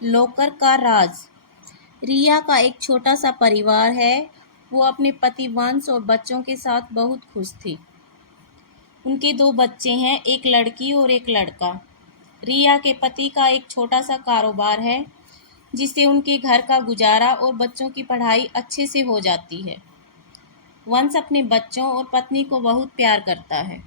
लोकर का राज। रिया का एक छोटा सा परिवार है। वो अपने पति वंश और बच्चों के साथ बहुत खुश थी। उनके 2 बच्चे हैं, एक लड़की और एक लड़का। रिया के पति का एक छोटा सा कारोबार है जिससे उनके घर का गुजारा और बच्चों की पढ़ाई अच्छे से हो जाती है। वंश अपने बच्चों और पत्नी को बहुत प्यार करता है।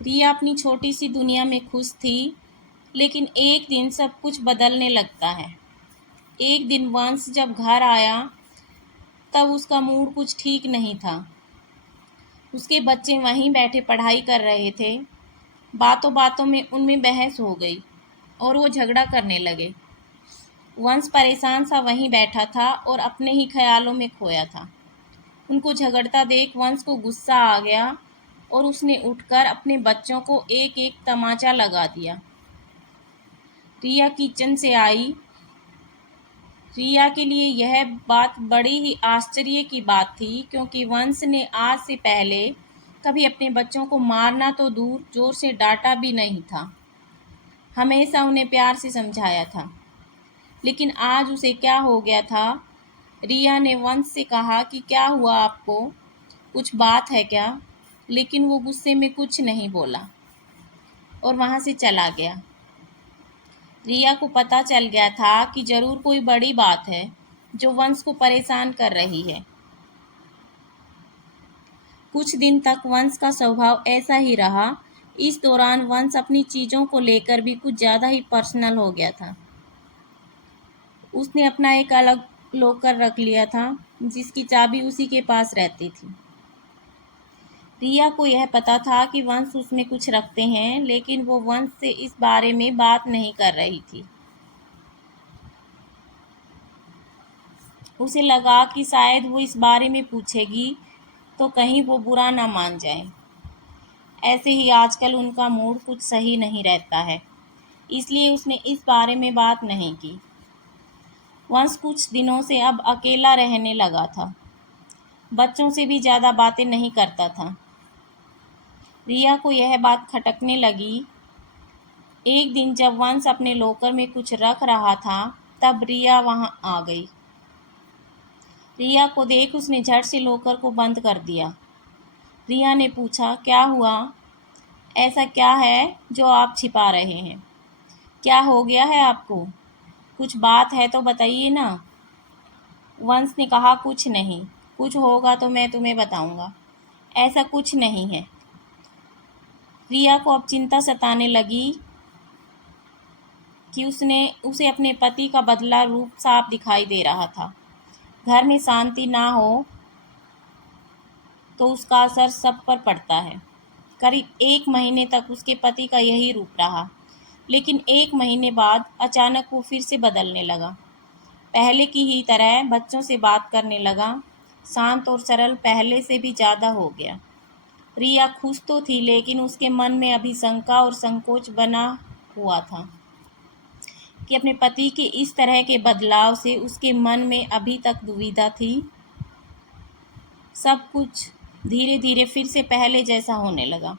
रिया अपनी छोटी सी दुनिया में खुश थी, लेकिन एक दिन सब कुछ बदलने लगता है। एक दिन वंश जब घर आया तब उसका मूड कुछ ठीक नहीं था। उसके बच्चे वहीं बैठे पढ़ाई कर रहे थे। बातों बातों में उनमें बहस हो गई और वो झगड़ा करने लगे। वंश परेशान सा वहीं बैठा था और अपने ही ख्यालों में खोया था। उनको झगड़ता देख वंश को गुस्सा आ गया और उसने उठकर अपने बच्चों को एक एक तमाचा लगा दिया। रिया किचन से आई। रिया के लिए यह बात बड़ी ही आश्चर्य की बात थी, क्योंकि वंश ने आज से पहले कभी अपने बच्चों को मारना तो दूर, जोर से डांटा भी नहीं था। हमेशा उन्हें प्यार से समझाया था। लेकिन आज उसे क्या हो गया था? रिया ने वंश से कहा कि क्या हुआ आपको? कुछ बात है क्या? लेकिन वो गुस्से में कुछ नहीं बोला और वहाँ से चला गया। रिया को पता चल गया था कि जरूर कोई बड़ी बात है जो वंश को परेशान कर रही है। कुछ दिन तक वंश का स्वभाव ऐसा ही रहा। इस दौरान वंश अपनी चीज़ों को लेकर भी कुछ ज़्यादा ही पर्सनल हो गया था। उसने अपना एक अलग लॉकर रख लिया था जिसकी चाबी उसी के पास रहती थी। रिया को यह पता था कि वंश उसमें कुछ रखते हैं, लेकिन वो वंश से इस बारे में बात नहीं कर रही थी। उसे लगा कि शायद वो इस बारे में पूछेगी तो कहीं वो बुरा ना मान जाए। ऐसे ही आजकल उनका मूड कुछ सही नहीं रहता है, इसलिए उसने इस बारे में बात नहीं की। वंश कुछ दिनों से अब अकेला रहने लगा था। बच्चों से भी ज़्यादा बातें नहीं करता था। रिया को यह बात खटकने लगी। एक दिन जब वंश अपने लॉकर में कुछ रख रहा था, तब रिया वहां आ गई। रिया को देख उसने झट से लॉकर को बंद कर दिया। रिया ने पूछा, क्या हुआ? ऐसा क्या है जो आप छिपा रहे हैं? क्या हो गया है आपको? कुछ बात है तो बताइए ना। वंश ने कहा, कुछ नहीं, कुछ होगा तो मैं तुम्हें बताऊंगा। ऐसा कुछ नहीं है। रिया को अब चिंता सताने लगी कि उसे अपने पति का बदला रूप साफ दिखाई दे रहा था। घर में शांति ना हो तो उसका असर सब पर पड़ता है। करीब 1 महीने तक उसके पति का यही रूप रहा, लेकिन 1 महीने बाद अचानक वो फिर से बदलने लगा। पहले की ही तरह बच्चों से बात करने लगा। शांत और सरल पहले से भी ज़्यादा हो गया। रिया खुश तो थी, लेकिन उसके मन में अभी शंका और संकोच बना हुआ था कि अपने पति के इस तरह के बदलाव से उसके मन में अभी तक दुविधा थी। सब कुछ धीरे धीरे फिर से पहले जैसा होने लगा,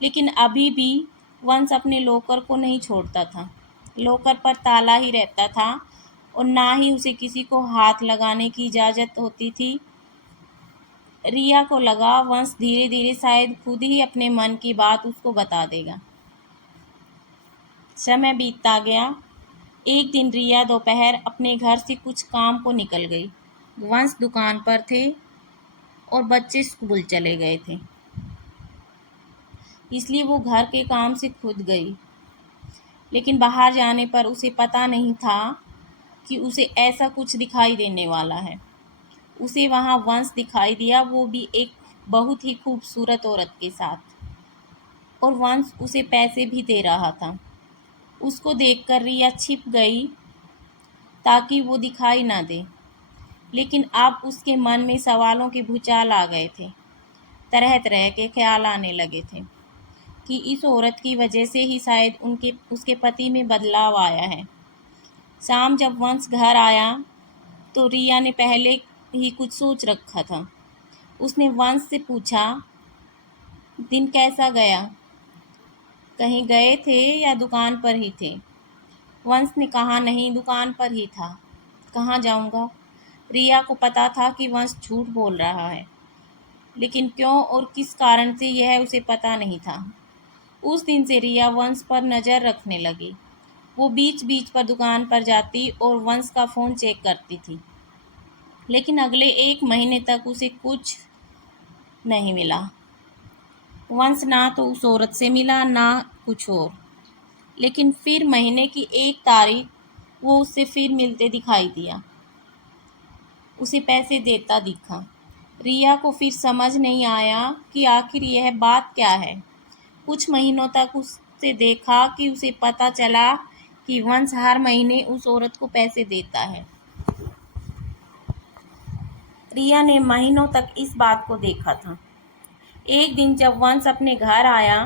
लेकिन अभी भी वंश अपने लॉकर को नहीं छोड़ता था। लॉकर पर ताला ही रहता था और ना ही उसे किसी को हाथ लगाने की इजाज़त होती थी। रिया को लगा वंश धीरे धीरे शायद खुद ही अपने मन की बात उसको बता देगा। समय बीतता गया। एक दिन रिया दोपहर अपने घर से कुछ काम को निकल गई। वंश दुकान पर थे और बच्चे स्कूल चले गए थे, इसलिए वो घर के काम से खुद गई। लेकिन बाहर जाने पर उसे पता नहीं था कि उसे ऐसा कुछ दिखाई देने वाला है। उसे वहाँ वंश दिखाई दिया, वो भी एक बहुत ही खूबसूरत औरत के साथ, और वंश उसे पैसे भी दे रहा था। उसको देखकर रिया छिप गई ताकि वो दिखाई ना दे, लेकिन अब उसके मन में सवालों के भूचाल आ गए थे। तरह तरह के ख्याल आने लगे थे कि इस औरत की वजह से ही शायद उसके पति में बदलाव आया है। शाम जब वंश घर आया तो रिया ने पहले ही कुछ सोच रखा था। उसने वंश से पूछा, दिन कैसा गया? कहीं गए थे या दुकान पर ही थे? वंश ने कहा, नहीं, दुकान पर ही था। कहाँ जाऊँगा? रिया को पता था कि वंश झूठ बोल रहा है, लेकिन क्यों और किस कारण से यह उसे पता नहीं था। उस दिन से रिया वंश पर नज़र रखने लगी। वो बीच बीच पर दुकान पर जाती और वंश का फ़ोन चेक करती थी, लेकिन अगले 1 महीने तक उसे कुछ नहीं मिला। वंश ना तो उस औरत से मिला, ना कुछ और। लेकिन फिर महीने की 1 तारीख वो उससे फिर मिलते दिखाई दिया, उसे पैसे देता दिखा। रिया को फिर समझ नहीं आया कि आखिर यह बात क्या है। कुछ महीनों तक उससे देखा कि उसे पता चला कि वंश हर महीने उस औरत को पैसे देता है। रिया ने महीनों तक इस बात को देखा था। एक दिन जब वंश अपने घर आया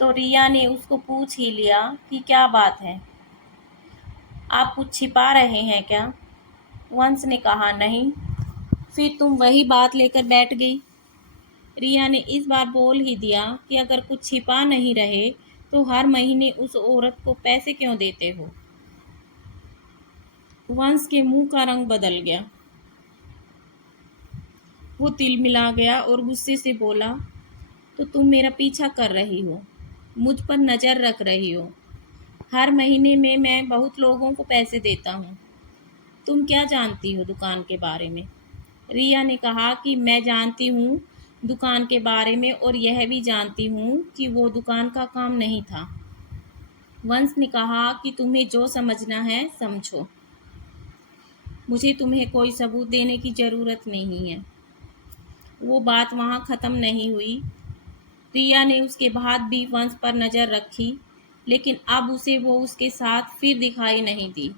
तो रिया ने उसको पूछ ही लिया कि क्या बात है, आप कुछ छिपा रहे हैं क्या? वंश ने कहा, नहीं। फिर तुम वही बात लेकर बैठ गई। रिया ने इस बार बोल ही दिया कि अगर कुछ छिपा नहीं रहे तो हर महीने उस औरत को पैसे क्यों देते हो? वंश के मुंह का रंग बदल गया। वो तिलमिला गया और गुस्से से बोला, तो तुम मेरा पीछा कर रही हो, मुझ पर नज़र रख रही हो। हर महीने में मैं बहुत लोगों को पैसे देता हूँ। तुम क्या जानती हो दुकान के बारे में? रिया ने कहा कि मैं जानती हूँ दुकान के बारे में, और यह भी जानती हूँ कि वो दुकान का काम नहीं था। वंश ने कहा कि तुम्हें जो समझना है समझो, मुझे तुम्हें कोई सबूत देने की ज़रूरत नहीं है। वो बात वहाँ ख़त्म नहीं हुई। रिया ने उसके बाद भी वंश पर नज़र रखी, लेकिन अब उसे वो उसके साथ फिर दिखाई नहीं दी।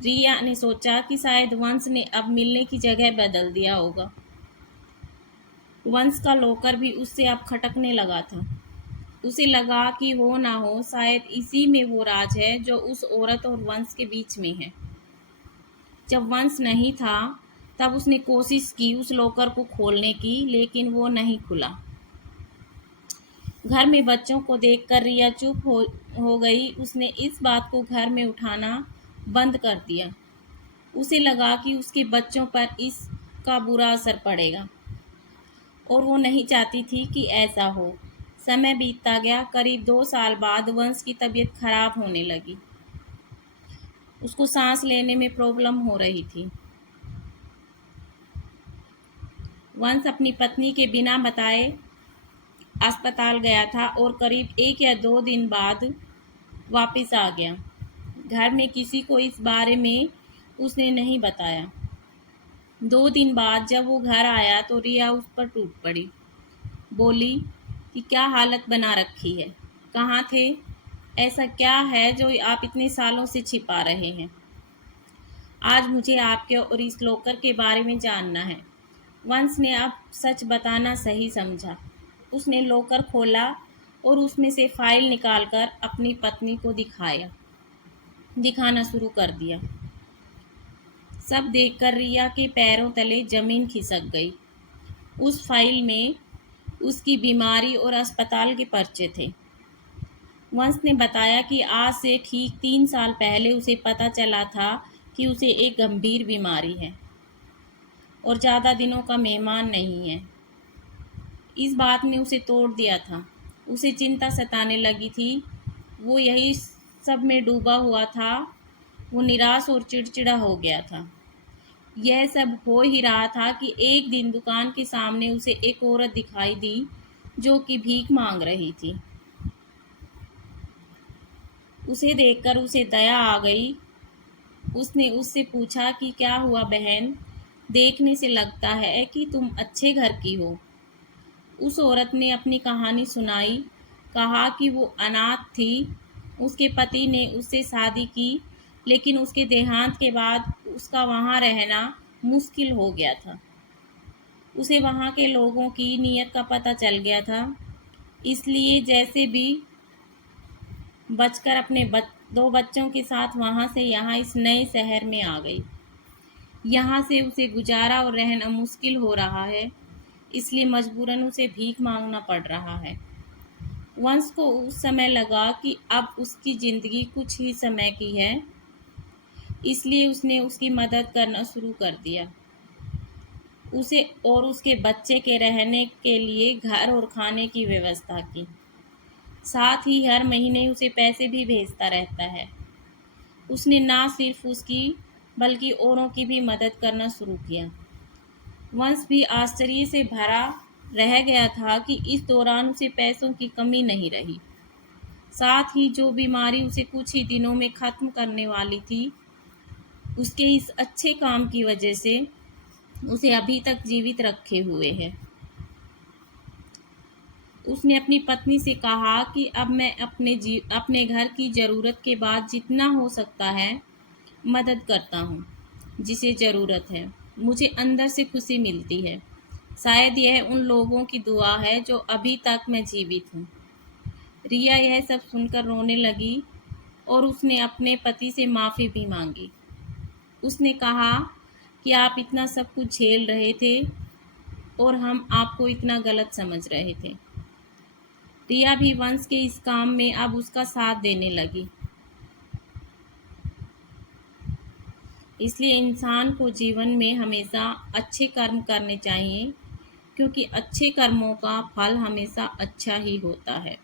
रिया ने सोचा कि शायद वंश ने अब मिलने की जगह बदल दिया होगा। वंश का लॉकर भी उससे अब खटकने लगा था। उसे लगा कि हो ना हो शायद इसी में वो राज है जो उस औरत और वंश के बीच में है। जब वंश नहीं था तब उसने कोशिश की उस लॉकर को खोलने की, लेकिन वो नहीं खुला। घर में बच्चों को देखकर रिया चुप हो गई। उसने इस बात को घर में उठाना बंद कर दिया। उसे लगा कि उसके बच्चों पर इसका बुरा असर पड़ेगा, और वो नहीं चाहती थी कि ऐसा हो। समय बीतता गया। करीब 2 साल बाद वंश की तबीयत खराब होने लगी। उसको सांस लेने में प्रॉब्लम हो रही थी। वंश अपनी पत्नी के बिना बताए अस्पताल गया था और करीब 1 या 2 दिन बाद वापस आ गया। घर में किसी को इस बारे में उसने नहीं बताया। 2 दिन बाद जब वो घर आया तो रिया उस पर टूट पड़ी। बोली कि क्या हालत बना रखी है, कहाँ थे? ऐसा क्या है जो आप इतने सालों से छिपा रहे हैं? आज मुझे आपके और इस लॉकर के बारे में जानना है। वंश ने अब सच बताना सही समझा। उसने लॉकर खोला और उसमें से फाइल निकालकर अपनी पत्नी को दिखाना शुरू कर दिया। सब देखकर रिया के पैरों तले जमीन खिसक गई। उस फाइल में उसकी बीमारी और अस्पताल के पर्चे थे। वंश ने बताया कि आज से ठीक 3 साल पहले उसे पता चला था कि उसे एक गंभीर बीमारी है और ज़्यादा दिनों का मेहमान नहीं है। इस बात ने उसे तोड़ दिया था। उसे चिंता सताने लगी थी। वो यही सब में डूबा हुआ था। वो निराश और चिड़चिड़ा हो गया था। यह सब हो ही रहा था कि एक दिन दुकान के सामने उसे एक औरत दिखाई दी जो कि भीख मांग रही थी। उसे देखकर उसे दया आ गई। उसने उससे पूछा कि क्या हुआ बहन, देखने से लगता है कि तुम अच्छे घर की हो। उस औरत ने अपनी कहानी सुनाई। कहा कि वो अनाथ थी। उसके पति ने उससे शादी की, लेकिन उसके देहांत के बाद उसका वहाँ रहना मुश्किल हो गया था। उसे वहाँ के लोगों की नीयत का पता चल गया था, इसलिए जैसे भी बचकर अपने 2 बच्चों के साथ वहाँ से यहाँ इस नए शहर में आ गई। यहाँ से उसे गुजारा और रहना मुश्किल हो रहा है, इसलिए मजबूरन उसे भीख मांगना पड़ रहा है। वंश को उस समय लगा कि अब उसकी जिंदगी कुछ ही समय की है, इसलिए उसने उसकी मदद करना शुरू कर दिया। उसे और उसके बच्चे के रहने के लिए घर और खाने की व्यवस्था की। साथ ही हर महीने उसे पैसे भी भेजता रहता है। उसने ना सिर्फ उसकी बल्कि औरों की भी मदद करना शुरू किया। वंश भी आश्चर्य से भरा रह गया था कि इस दौरान उसे पैसों की कमी नहीं रही। साथ ही जो बीमारी उसे कुछ ही दिनों में खत्म करने वाली थी, उसके इस अच्छे काम की वजह से उसे अभी तक जीवित रखे हुए है। उसने अपनी पत्नी से कहा कि अब मैं अपने घर की ज़रूरत के बाद जितना हो सकता है मदद करता हूँ, जिसे ज़रूरत है। मुझे अंदर से खुशी मिलती है। शायद यह उन लोगों की दुआ है जो अभी तक मैं जीवित हूँ। रिया यह सब सुनकर रोने लगी और उसने अपने पति से माफ़ी भी मांगी। उसने कहा कि आप इतना सब कुछ झेल रहे थे और हम आपको इतना गलत समझ रहे थे। रिया भी वंश के इस काम में अब उसका साथ देने लगी। इसलिए इंसान को जीवन में हमेशा अच्छे कर्म करने चाहिए, क्योंकि अच्छे कर्मों का फल हमेशा अच्छा ही होता है।